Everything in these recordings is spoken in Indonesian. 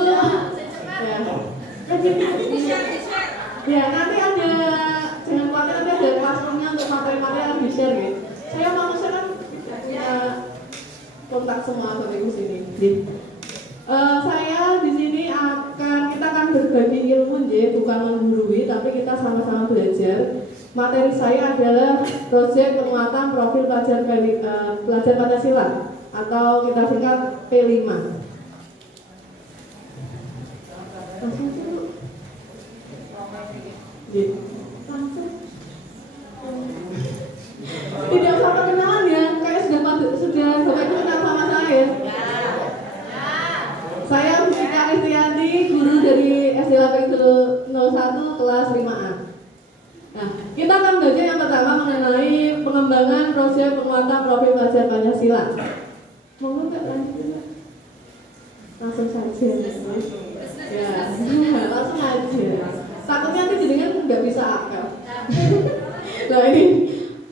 untuk ya nanti ada, jangan khawatir, nanti ada classroomnya untuk materi-materi yang di-share ya. Saya manusia kan punya kontak semua Bapak Ibu sini. Saya di sini kita akan berbagi ilmu bukan menggurui, tapi kita sama-sama belajar. Materi saya adalah proyek penguatan profil pelajar Pancasila atau kita singkat P5. Langsung dulu. Tidak usah perkenalan ya, kayak sudah Bapak Ibu kenal sama saya. Saya Fisika Kristianti, guru dari SDLP 01 kelas 5A. Nah, kita akan belajar yang pertama mengenai pengembangan proyek penguatan profil pelajar Pancasila. Mau nggak lanjut? Langsung saja. Ya, langsung aja. Takutnya nanti jenengan nggak bisa akal. Nah ini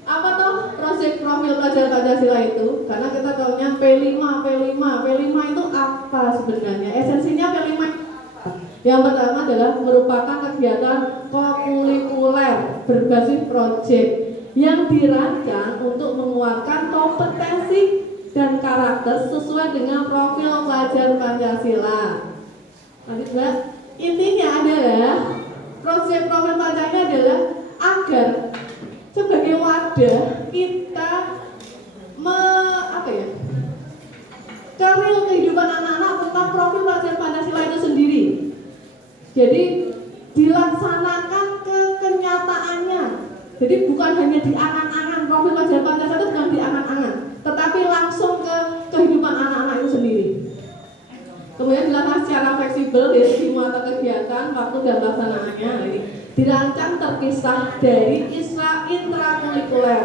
apa toh proyek profil pelajar Pancasila itu? Karena kita tahunya P5 itu apa sebenarnya? Esensinya P5 yang pertama adalah merupakan kegiatan kokurikuler berbasis proyek yang dirancang untuk menguatkan kompetensi dan karakter sesuai dengan profil pelajar Pancasila. Lanjut Mbak, intinya adalah proyek profil Pancasila adalah agar sebagai wadah kita keril kehidupan anak-anak tentang profil pelajar Pancasila itu sendiri. Jadi dilaksanakan ke kenyataannya. Jadi bukan hanya di angan-angan, profil pelajar Pancasila itu bukan di angan-angan, tetapi langsung ke kehidupan anak-anak itu sendiri. Kemudian dilakukan secara fleksibel dari semua kegiatan, waktu dan pelaksanaannya. Ini dirancang terpisah dari intrakurikuler,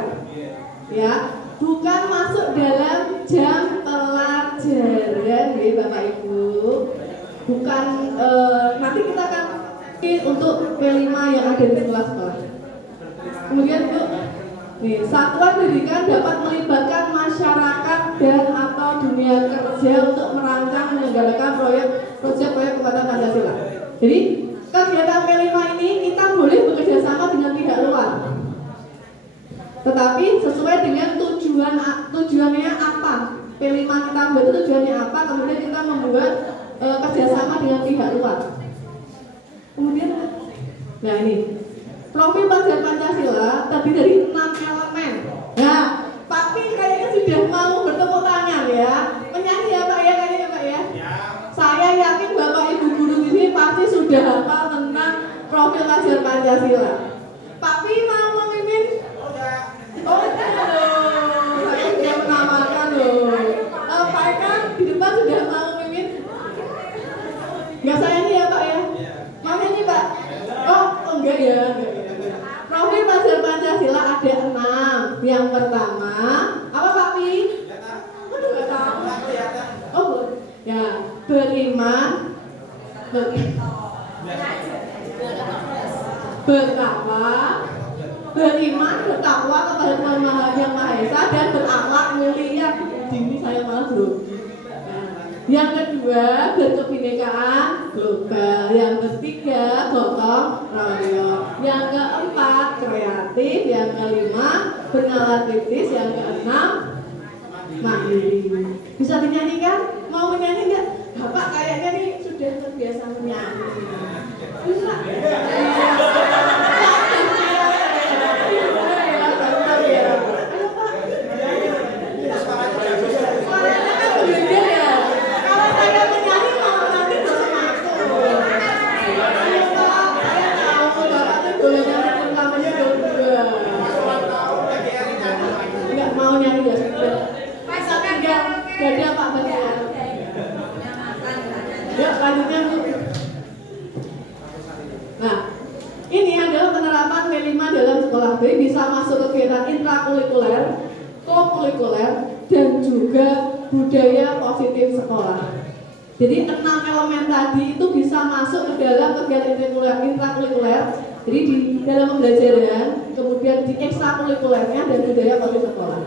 ya, bukan masuk dalam jam pelajaran, ya Bapak Ibu. Bukan nanti kita akan untuk P5 yang ada di sekolah-sekolah. Kemudian Bu, nih, satuan pendidikan dapat melibatkan masyarakat dan atau dunia kerja untuk merancang menyelenggarakan proyek penguatan Pancasila. Jadi kegiatan P5 ini kita boleh bekerja sama dengan pihak luar, tetapi sesuai dengan tujuannya apa. P5 kita buat itu tujuannya apa, kemudian kita membuat kerjasama dengan pihak luar. Kemudian, nah ini profil pelajar Pancasila terdiri dari 6 elemen. Nah, Pak Pi kayaknya sudah mau bertepuk tangan ya. Menyanyi ya Pak ya, kayaknya Pak ya. Saya yakin Bapak Ibu guru ini pasti sudah hafal tentang profil pelajar Pancasila. Pak Pi mau memimpin? Oh, saya sudah menamakan loh. Pak Eka di depan sudah mau memimpin? Enggak saya nih ya Pak ya. Mau nyanyi Pak? Oh enggak ya. Profil pelajar Pancasila ada 6. Yang pertama apa Pak Pi? Aduh nggak tahu. Oh ya, beriman, bertakwa kepada Tuhan Yang Maha Esa dan berakhlak mulia. Ini saya malah belum. Yang kedua, berkebinekaan global. Yang ketiga, gotong royong. Yang keempat, kreatif. Yang kelima, bernalar kritis. Yang keenam, mandiri. Bisa dinyanyikan? Mau menyanyi nggak? Bapak kayaknya nih sudah terbiasa menyanyi. Bisa? Nah, ini adalah penerapan P5 dalam sekolah. Jadi bisa masuk kegiatan intrakurikuler, kokurikuler, dan juga budaya positif sekolah. Jadi 6 elemen tadi itu bisa masuk ke dalam kegiatan intrakurikuler. Jadi di dalam pembelajaran, kemudian di ekstrakurikulernya dan budaya positif sekolah.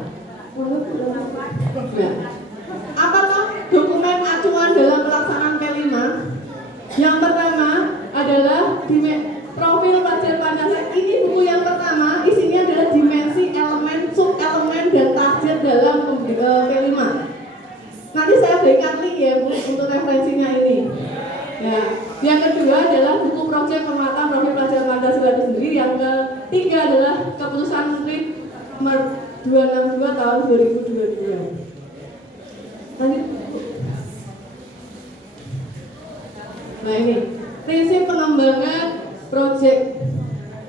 Nah, apakah dokumen acuan dalam pelaksanaan P5? Yang pertama adalah profil pelajar Pancasila. Ini buku yang pertama, isinya adalah dimensi, elemen, sub-elemen, dan target dalam P5. Nanti saya berikan link ya Bu untuk referensinya ini. Ya. Yang kedua adalah buku proyek penguatan profil pelajar Pancasila itu sendiri. Yang ketiga adalah keputusan Menteri nomor 262 tahun 2022. Lanjut. Nah ini prinsip pengembangan proyek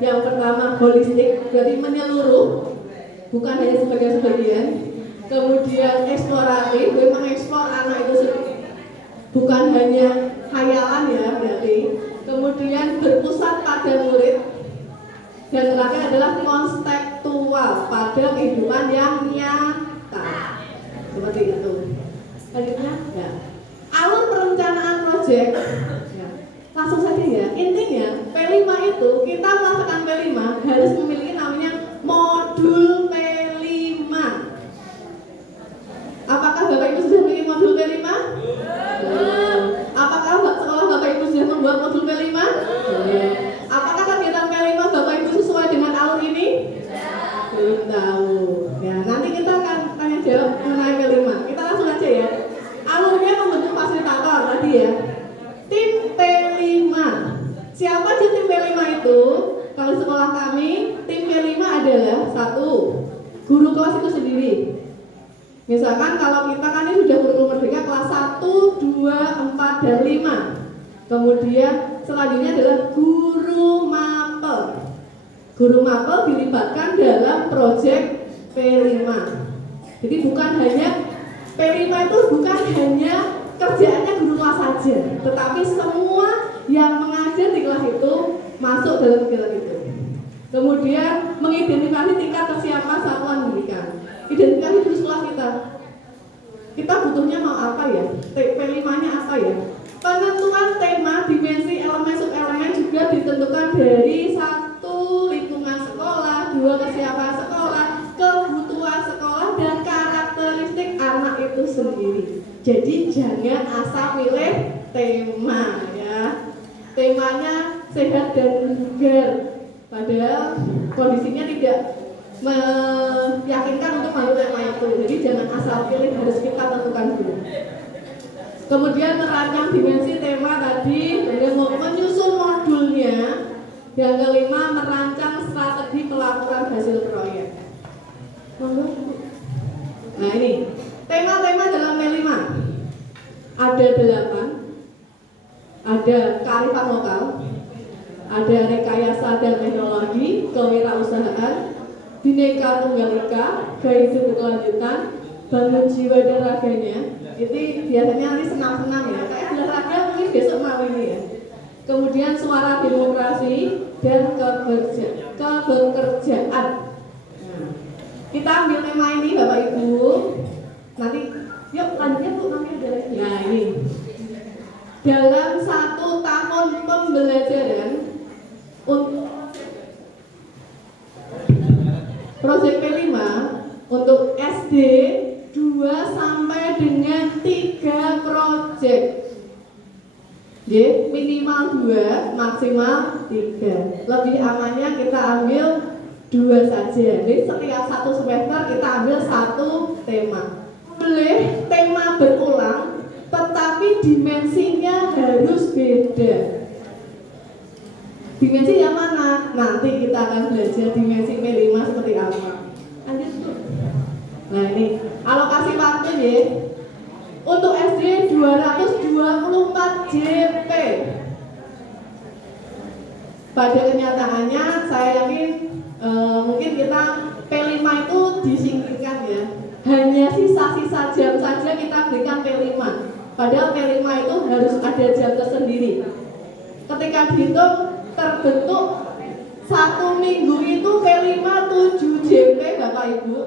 yang pertama holistik, berarti menyeluruh, bukan hanya sebagian. Kemudian eksploratif, mengeksplor anak itu sendiri, bukan hanya khayalan ya berarti. Kemudian berpusat pada murid. Dan terakhir adalah konseptual pada kehidupan yang nyata. Seperti itu. Selanjutnya, ya. Alur perencanaan proyek. Ya. Langsung saja ya. Intinya P5 itu kita melakukan P5 harus memiliki namanya modul P5. Apakah Bapak Ibu sudah memiliki modul P5? Apakah sekolah Bapak Ibu sudah membuat modul P5? Apakah kegiatan P5 Bapak Ibu sesuai dengan alur ini? Belum tahu. Ya, nanti kita akan tanya jawab mengenai P5. Kita langsung aja ya. Alurnya membentuk fasilitator tadi ya. Tim P5. Siapa sih tim P5 itu? Kalau di sekolah kami, tim P5 adalah satu, guru kelas itu sendiri. Misalkan kalau kita kan ini sudah kurikulum merdeka kelas 1, 2, 4, dan 5. Kemudian selanjutnya adalah guru mapel. Guru mapel dilibatkan dalam proyek P5. Jadi bukan hanya P5 itu bukan hanya kerjaannya guru kelas saja, tetapi semua yang mengajar di kelas itu masuk dalam kegiatan itu. Kemudian mengidentifikasi tingkat kesiapan satuan pendidikan. Identifikasi dulu sekolah kita. Kita butuhnya mau apa ya? P5-nya apa ya? Penentuan tema, dimensi, elemen, subelemen juga ditentukan dari satu lingkungan sekolah, dua kesiapan sekolah, kebutuhan sekolah, dan karakteristik anak itu sendiri. Jadi jangan asal pilih tema ya. Temanya sehat dan bugar, padahal kondisinya tidak meyakinkan untuk masuk tema itu. Jadi jangan asal pilih, harus kita tentukan dulu. Kemudian merancang dimensi tema tadi, kemudian menyusun modulnya. Yang kelima, merancang strategi pelaporan hasil proyek. Nah ini tema-tema dalam P5 ada 8. Ada kearifan lokal, ada rekayasa dan teknologi, kewirausahaan, Bhinneka Tunggal Ika, gaya hidup berkelanjutan, bangun jiwa dan raganya. Itu biasanya nanti senam-senam ya, kayak olahraga mungkin besok mau ini ya. Kemudian suara demokrasi dan kebekerjaan. Nah, kita ambil tema ini Bapak Ibu. Nanti yuk lanjutnya Bu, nanti ada lagi. Nah ini dalam 1 tahun pembelajaran untuk proyek P5 untuk SD 2 sampai dengan 3 proyek. Minimal 2, maksimal 3. Lebih amannya kita ambil 2 saja. Jadi setiap 1 semester kita ambil 1 tema. Boleh tema berulang, tetapi dimensinya harus beda. Dimensi yang mana? Nanti kita akan belajar dimensi P5 seperti apa. Lanjut. Nah ini alokasi waktu ya. Untuk SD 224 JP. Pada kenyataannya saya yakin mungkin kita P5 itu disingkirkan ya. Hanya sisa-sisa jam saja kita berikan P5. Padahal P5 itu harus ada jam tersendiri. Ketika dihitung terbentuk 1 minggu itu P5 7 JP Bapak Ibu.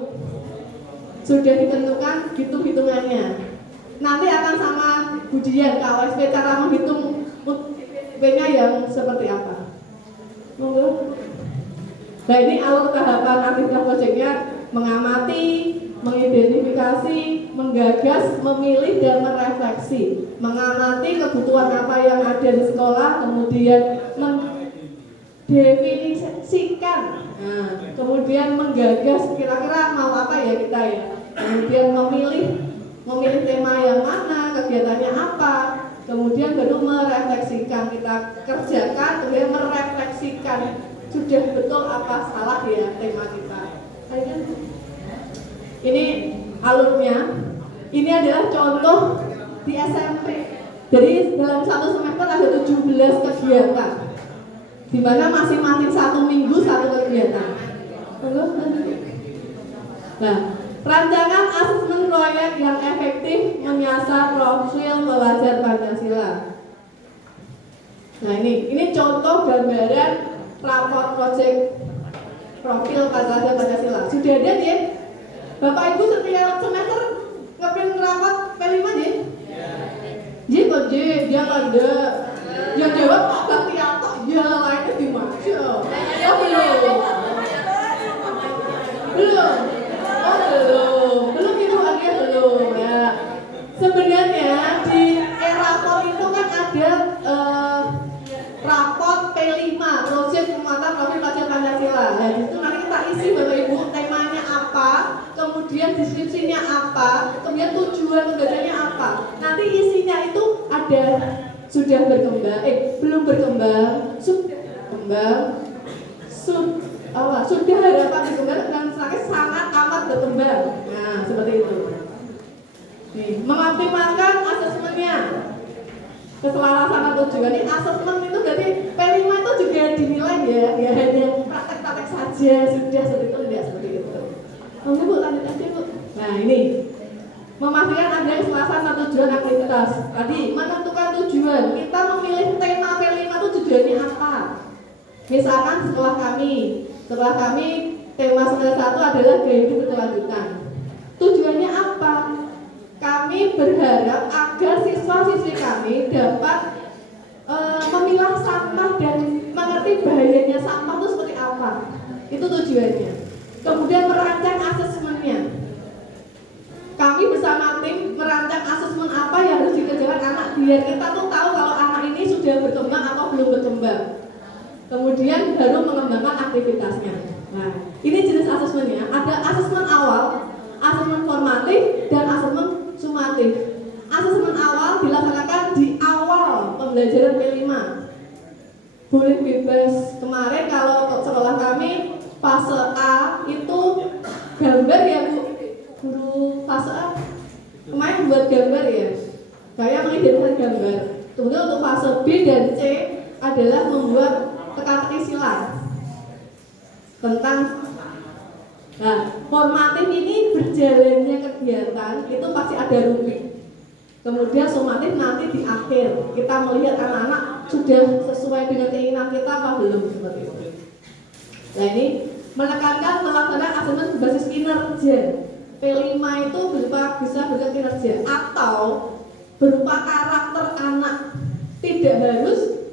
Sudah ditentukan hitung-hitungannya. Nanti akan sama Budian KWSP cara menghitung P-nya yang seperti apa. Monggo. Nah ini alur tahapan aktivitas proyeknya mengamati, mengidentifikasi, menggagas, memilih, dan merefleksi, mengamati kebutuhan apa yang ada di sekolah, kemudian mendefinisikan, kemudian menggagas kira-kira mau apa ya kita ya, kemudian memilih tema yang mana, kegiatannya apa, kemudian baru merefleksikan, kita kerjakan, kemudian merefleksikan sudah betul apa salah ya tema kita. Ini alurnya, ini adalah contoh di SMP. Jadi dalam satu semester ada 17 kegiatan, di mana masing-masing satu minggu satu kegiatan. Nah, rancangan asesmen proyek yang efektif menyasar profil pelajar Pancasila. Nah ini contoh gambaran rapor proyek profil pelajar Pancasila. Sudah ada ya? Bapak Ibu setiap semester ngeprint rapor P5 ya? Iya kok dia ada. Yang jawab Pak Baktianto, ya lainnya gimana? Oh belum Ibu Agia belum ya. Sebenarnya di rapor itu kan ada rapor P5 proyek penguatan profil pelajar Pancasila. Nah itu nanti kita isi Bapak Ibu temanya apa, kemudian deskripsinya apa, kemudian tujuan pembelajarannya apa. Nanti isinya itu ada sudah berkembang, belum berkembang, sudah berkembang, sudah harapan berkembang, dan selanjutnya sangat amat berkembang. Nah seperti itu. Nih, mengoptimalkan asesmennya, keselarasan tujuan. Ini asesmen itu berarti P5 itu juga dinilai ya hanya praktek-praktek saja, sudah seperti itu, tidak seperti itu. Oke Bu, lanjut aja Bu. Nah ini memastikan ada keselarasan tujuan aktivitas. Tadi menentukan tujuan, kita memilih tema P5 itu tujuannya apa. Misalkan sekolah kami tema semester 1 adalah gaya hidup berkelanjutan. Tujuannya apa? Kami berharap agar siswa-siswi kami dapat memilah sampah dan mengerti bahayanya sampah itu seperti apa. Itu tujuannya. Kemudian merancang asesmennya. Kami bersama tim merancang asesmen apa yang harus dikerjakan anak biar kita tuh tahu kalau anak ini sudah berkembang atau belum berkembang. Kemudian baru mengembangkan aktivitasnya. Nah, ini jenis asesmennya. Ada asesmen awal, asesmen formatif, dan asesmen sumatif. Asesmen awal dilaksanakan di awal pembelajaran P5. Boleh bebas. Kemarin kalau sekolah kami fase A itu gambar ya Bu. Guru fase A kemarin buat gambar ya. Saya mengidentikan gambar. Kemudian untuk fase B dan C adalah membuat teka-teki silang tentang. Nah, formatif ini berjalannya kegiatan itu pasti ada rubrik. Kemudian sumatif nanti di akhir kita melihat anak-anak sudah sesuai dengan keinginan kita apa belum, seperti itu. Nah ini menekankan pelaksanaan asesmen berbasis kinerja. P5 itu bisa berupa kinerja atau berupa karakter anak. Tidak harus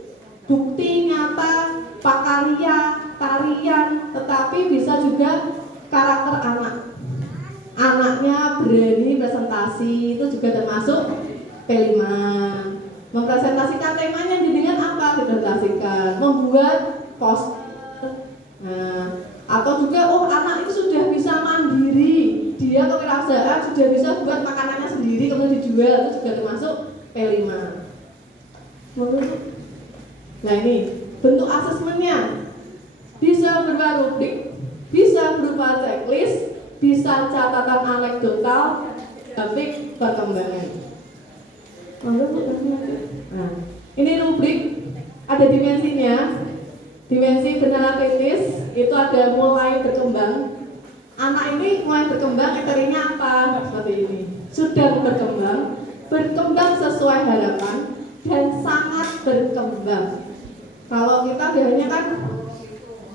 bukti nyata, pakarya, tarian, tetapi bisa juga karakter anak. Anaknya berani presentasi, itu juga termasuk P5. Mempresentasikan temanya dengan apa? Dipresentasikan, membuat poster. Nah, atau juga anak itu sudah bisa mandiri, dia kewirausahaan sudah bisa buat makanannya sendiri kemudian dijual, itu juga termasuk P5. Nah ini bentuk asesmennya bisa berupa rubrik, bisa berupa checklist, bisa catatan anekdotal, grafik perkembangan. Nah, ini rubrik ada dimensinya. Dimensi bencana teknis itu ada mulai berkembang. Anak ini mulai berkembang, kriterianya apa? Seperti ini. Sudah berkembang sesuai harapan dan sangat berkembang. Kalau kita biasanya kan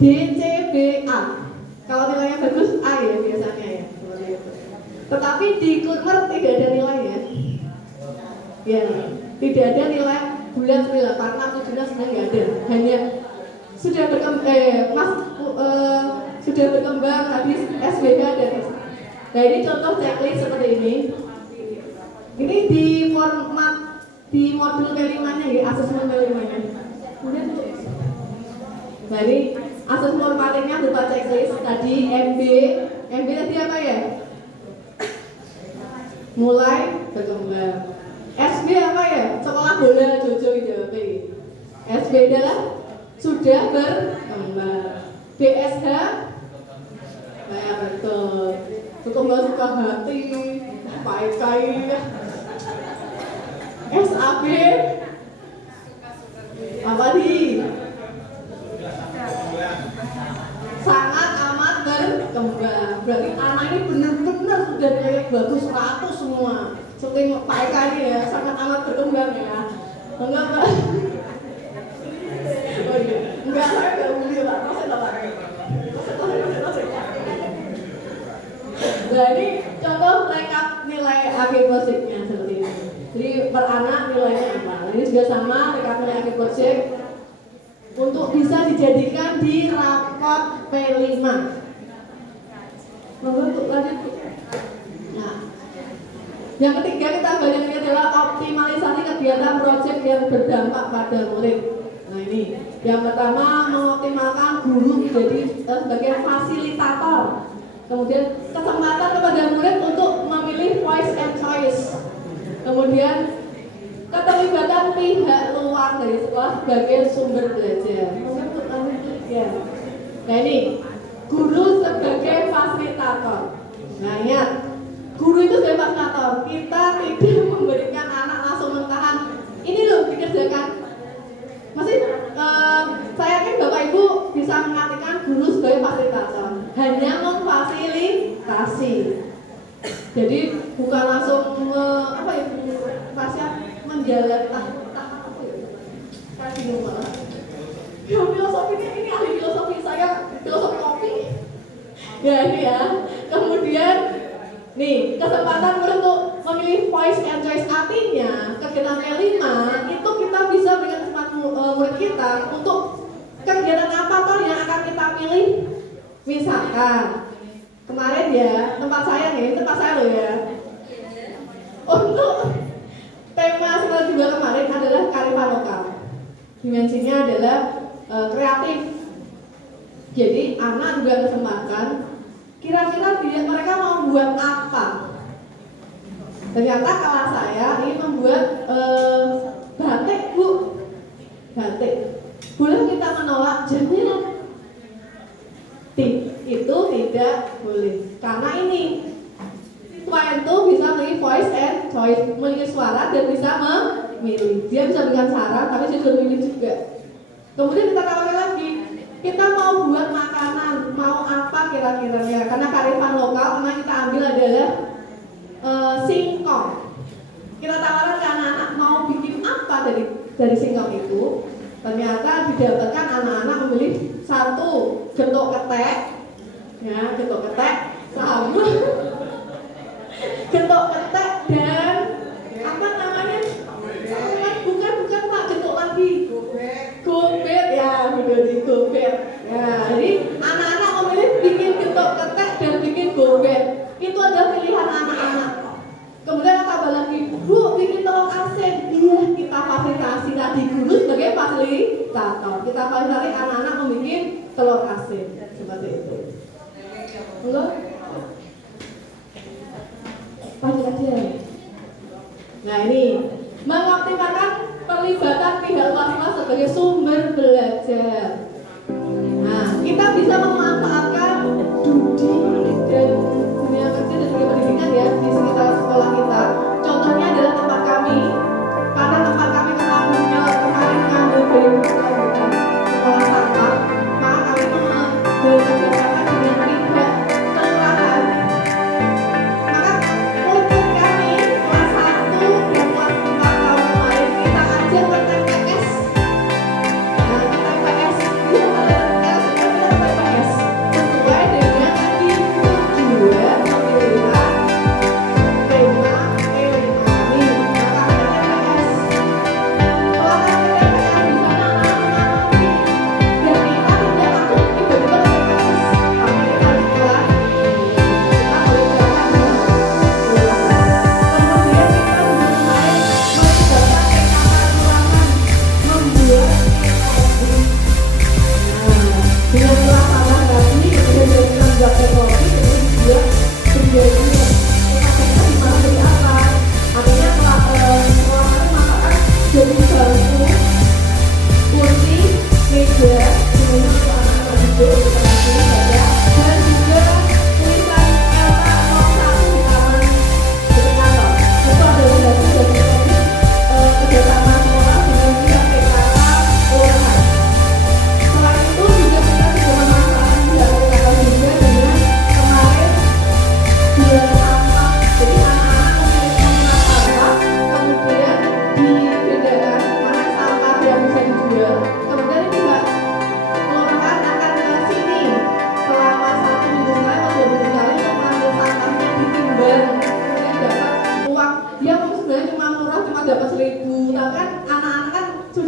D, C, B, A. Kalau nilainya bagus A ya biasanya ya. Tetapi di Kurmer tidak ada nilai ya. Ya, tidak ada nilai bulan 9, 6, 7, 9 nggak ada. Hanya sudah berkembang, sudah berkembang habis SBH dan Nah ini contoh checklist seperti ini. Ini di format di modul kelima-nya ya, asesmen kelima-nya. Kemudian nah ini asesmen formattingnya berupa checklist tadi MB tadi apa ya? Mulai berkembang. SB apa ya? Sekolah bola Jojo IJP. SB adalah sudah berkembang. BSH kayak betul. Berkembang suka hati, baik-baik. SAB apa nih? Sangat amat berkembang. Berarti anak ini benar-benar sudah kayak bagus 100 semua. Seperti Pak Eka ini ya, sangat amat berkembang ya. Enggak Pak? Oh iya, enggak saya enggak beli Pak. Nah ini contoh rekap nilai akhir projectnya seperti ini. Jadi per anak nilainya apa? Nah, ini juga sama rekap nilai akhir project untuk bisa dijadikan di rapot P5. Untuk lanjut. Nah, yang ketiga kita banyak ini adalah optimalisasi kegiatan proyek yang berdampak pada murid. Nah ini, yang pertama mengoptimalkan guru menjadi sebagai fasilitator. Kemudian kesempatan kepada murid untuk memilih voice and choice. Kemudian keterlibatan pihak luar dari sekolah sebagai sumber belajar. Ya. Nah ini, guru sebagai fasilitator. Nah ingat, guru itu sebagai fasilitator. Kita tidak memberikan anak langsung mentahan. Ini loh dikerjakan. Masih saya yakin Bapak Ibu bisa mengartikan guru sebagai fasilitator. Hanya memfasilitasi. Jadi bukan langsung menjalan ya filosofinya ini ahli filosofi, saya filosofi kopi ya ini ya. Kemudian nih kesempatan untuk memilih voice and choice, artinya kegiatan L5 itu kita bisa berikan kesempatan murid kita untuk kegiatan apa toh yang akan kita pilih. Misalkan kemarin ya tempat saya loh ya, untuk tema sekolah juga kemarin adalah kearifan lokal. Dimensinya adalah kreatif. Jadi anak juga kesempatan kira-kira mereka mau buat apa. Ternyata kelas saya ini membuat batik Bu. Batik. Boleh kita menolak? Jaminan itu tidak boleh. Karena ini siswa itu bisa memilih voice and choice, memilih suara dan bisa memilih. Dia bisa berikan saran, tapi dia juga memilih juga. Kemudian kita tawarkan lagi, kita mau buat makanan, mau apa kira-kira ya? Karena kearifan lokal, karena kita ambil adalah singkong. Kita tawarkan ke anak-anak mau bikin apa dari singkong itu. Ternyata didapatkan anak-anak memilih satu getuk ketek, ya getuk ketek sama getuk ketek dan apa namanya? Bukan Pak, getuk lagi. Gobet ya, udah di gobet. Ya, jadi anak-anak memilih bikin getuk ketek dan bikin gobet. Itu adalah pilihan anak-anak. Kemudian tambah lagi, Bu, bikin telur asin. Iya, kita fasilitasi tadi guru sebagai fasilitator. Kita fasilitasi anak-anak membuat telur asin seperti itu. Enggak? Lanjut aja. Nah ini mengoptimalkan perlibatan pihak luar sebagai sumber belajar. Nah kita bisa memanfaatkan studi dan dunia kerja dan dunia pendidikan ya di sekitar sekolah kita. Contohnya adalah tempat kami, karena tempat kami kemarin mengambil dari bukan sekolah sampah, maka kami bekerjasama dengan pihak kelurahan. Maka untuk kami kelas 1 dan kelas 4 tahun kemarin kita ajak ke TPS. Nah, ke TPS itu TPS sesuai dengan tadi tujuan pemilihan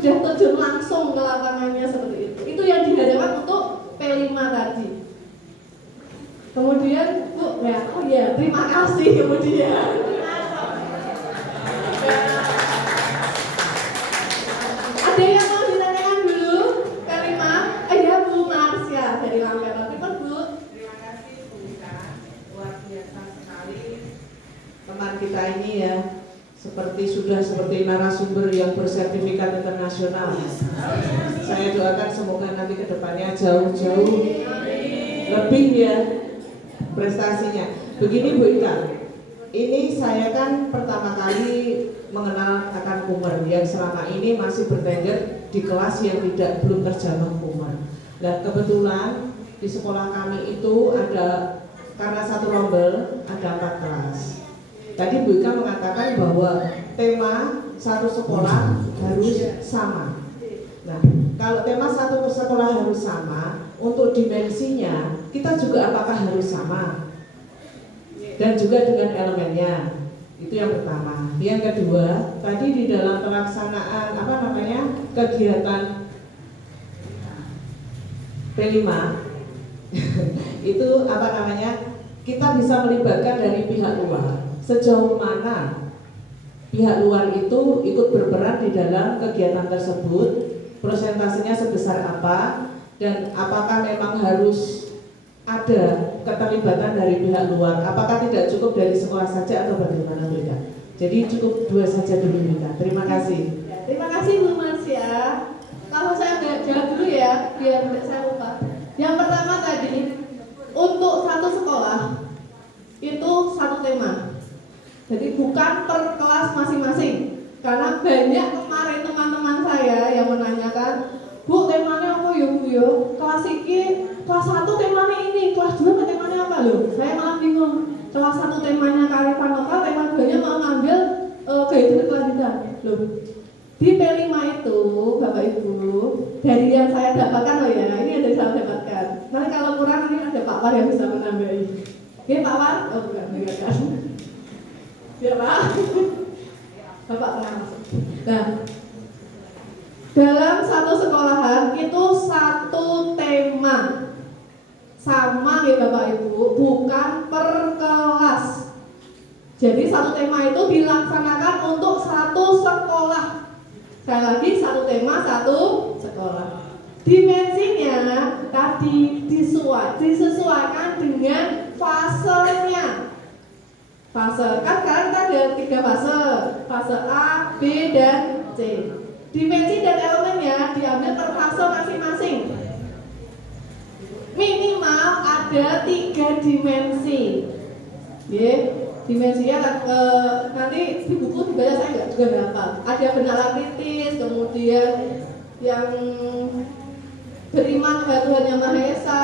sudah terjun langsung ke lapangannya seperti itu. Itu yang diharapkan untuk P5 tadi. Kemudian Bu, ya, oh ya, terima kasih kemudian. Ada yang mau ditanyakan dulu? P5? Ya Bu Marsya dari Lampung. Bu. Terima kasih Bu Ika, luar biasa sekali teman kita ini ya. Seperti narasumber yang bersertifikat internasional. Saya doakan semoga nanti kedepannya jauh-jauh lebih ya prestasinya. Begini Bu Ika, ini saya kan pertama kali mengenal akan Kummer yang selama ini masih bertengger di kelas yang belum terjamah Kummer. Dan kebetulan di sekolah kami itu ada, karena satu rombel ada 4 kelas. Tadi Bu Ika mengatakan bahwa tema satu sekolah harus sama. Nah, kalau tema satu sekolah harus sama, untuk dimensinya kita juga apakah harus sama? Dan juga dengan elemennya. Itu yang pertama. Yang kedua, tadi di dalam pelaksanaan kegiatan P5 itu kita bisa melibatkan dari pihak luar. Sejauh mana pihak luar itu ikut berperan di dalam kegiatan tersebut, persentasenya sebesar apa, dan apakah memang harus ada keterlibatan dari pihak luar, apakah tidak cukup dari sekolah saja atau bagaimana beda? Jadi cukup 2 saja dulu Bunda. Terima kasih. Terima kasih Bu Marsya. Kalau saya nggak jawab dulu ya, biar tidak saya lupa. Yang pertama tadi, untuk satu sekolah itu satu tema. Jadi bukan per kelas masing-masing. Karena banyak kemarin teman-teman saya yang menanyakan, Bu, temanya apa ya Bu ya? Kelas ini, kelas 1 temanya ini, kelas 2 temanya apa loh? Saya malah bingung. Kelas 1 temanya kearifan lokal, tema 2-nya mau ngambil gaya berkelanjutan. Loh, di P5 itu, Bapak Ibu, dari yang saya dapatkan loh ya, ini yang dari saya dapatkan. Nanti kalau kurang, ini ada Pak War yang bisa menambahi. Oke Pak War? Oh bukan, enggak kan. Ya Pak? Bapak pernah masuk. Nah, dalam satu sekolahan itu satu tema sama ya Bapak Ibu, bukan per kelas. Jadi satu tema itu dilaksanakan untuk satu sekolah. Sekali lagi, satu tema satu sekolah. Dimensinya tadi disesuaikan dengan fasenya. Fase, kan sekarang kita ada 3 fase, fase A, B, dan C. Dimensi dan elemennya diambil per fase masing-masing. Minimal ada 3 dimensi. Dimensinya nanti di buku dibaca saya nggak juga hafal. Ada benaran kritis, kemudian yang beriman kepada Tuhan Yang Maha Esa,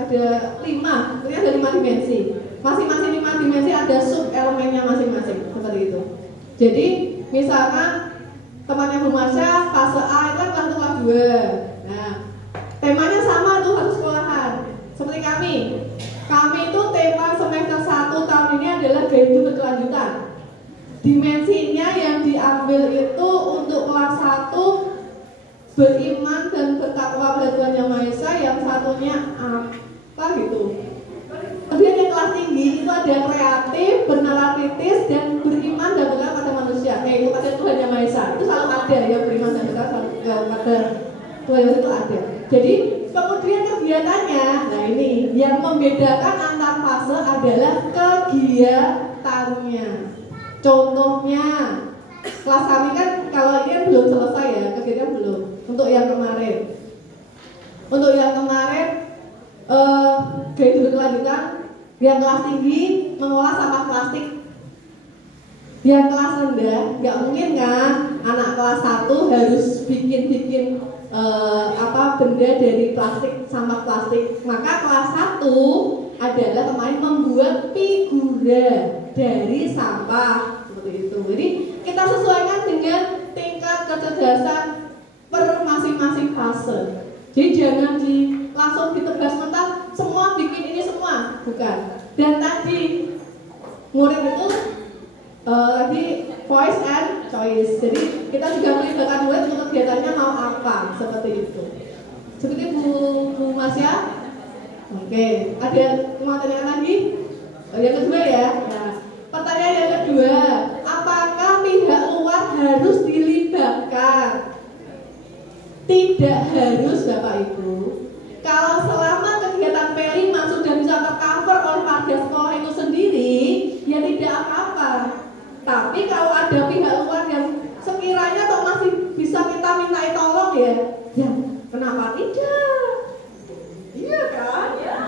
ada 5, ini ada 5 dimensi. Masing-masing 5 dimensi ada sub elemennya masing-masing, seperti itu. Jadi misalkan temannya Bu Marsya fase A itu kan kelas 2. Nah, temanya sama tuh satu sekolahan. Seperti kami itu tema semester 1 tahun ini adalah gaya hidup berkelanjutan. Dimensinya yang diambil itu untuk kelas 1 beriman dan bertakwa pada Tuhan Yang Maha Esa, yang satunya apa gitu. Kemudian yang kelas tinggi itu ada kreatif, bernalar kritis, dan beriman dan bertakwa pada manusia. Itu pada Tuhan Yang Maha Esa. Itu selalu ada ya, beriman dan bertakwa pada Tuhan Yang Maha Esa itu ada. Jadi kemudian kegiatannya, nah ini yang membedakan antar fase adalah kegiatannya. Contohnya, kelas kami kan kalau ini kan belum selesai ya, kegiatan belum. Untuk yang kemarin, gaya hidup berkelanjutan. Yang kelas tinggi mengolah sampah plastik. Yang kelas rendah, nggak mungkin kan anak kelas 1 harus bikin benda dari plastik, sampah plastik. Maka kelas 1 adalah kemarin membuat figura dari sampah, seperti itu. Jadi kita sesuaikan dengan tingkat kecerdasan per masing-masing fase. Jadi jangan langsung ditebas mentah semua bikin ini semua, bukan. Dan tadi murid itu Tadi voice and choice. Jadi kita juga melibatkan murid untuk kegiatannya mau apa, seperti itu. Seperti Bu Masya. Oke, ada mau tanya lagi? Yang kedua ya. Nah, pertanyaan yang kedua, apakah pihak luar harus dilibatkan? Tidak harus Bapak Ibu. Kalau selama kegiatan P5 sudah bisa tercover oleh warga sekolah itu sendiri, ya tidak apa-apa. Tapi kalau ada pihak luar yang sekiranya kok masih bisa kita minta tolong ya kenapa tidak? Iya kan? Ya.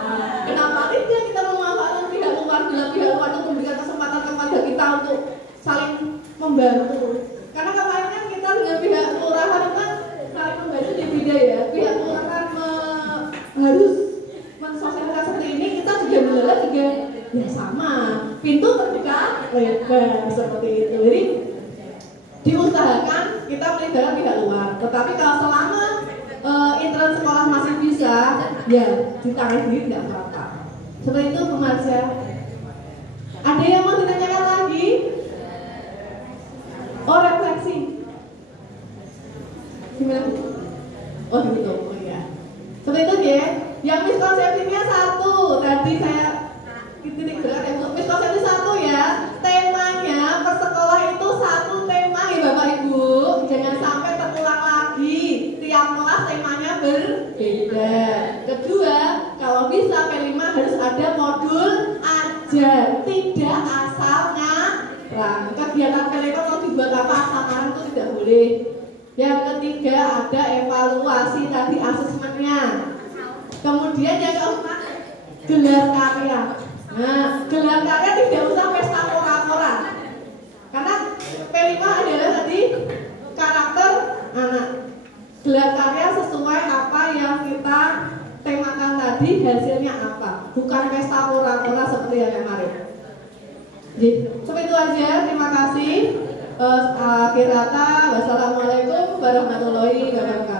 Kenapa tidak kita memanfaatkan pihak luar bila pihak luar itu memberikan kesempatan kepada kita untuk saling membantu. Karena kemarin kan kita dengan pihak kelurahan itu kan saling membantu di bidang ya. Pihak kelurahan harus mensosialisasikan seperti ini, kita juga mendapat juga ya sama, pintu terbuka lebar seperti itu. Jadi diusahakan kita melibatkan pihak luar. Tetapi kalau selama intern sekolah masih bisa, ya ditangani sendiri tidak apa-apa. Seperti itu Bu Marsha. Ada yang mau ditanyakan lagi? Oh, refleksi. Gimana? Oh gitu, oh ya. Seperti itu ya. Yang miskonsepsinya satu, tadi saya titik berat ya, miskonsepsi satu ya. Temanya persekolah itu satu tema ya Bapak Ibu. Jangan sampai terulang lagi. Tiap kelas temanya berbeda. Kedua, kalau bisa P5 harus ada modul ajar, tidak asalnya. Kegiatan P5 kalau dibuat apa asal itu tidak boleh. Yang ketiga ada evaluasi tadi asesmennya. Kemudian yang keempat gelar karya. Nah, gelar karya tidak usah pesta pora-pora. Karena P5 adalah tadi karakter anak. Gelar karya sesuai apa yang kita temakan tadi, hasilnya apa. Bukan pesta pora-pora seperti yang kemarin. Jadi, seperti itu aja. Terima kasih. Akhir kata, wassalamualaikum warahmatullahi wabarakatuh.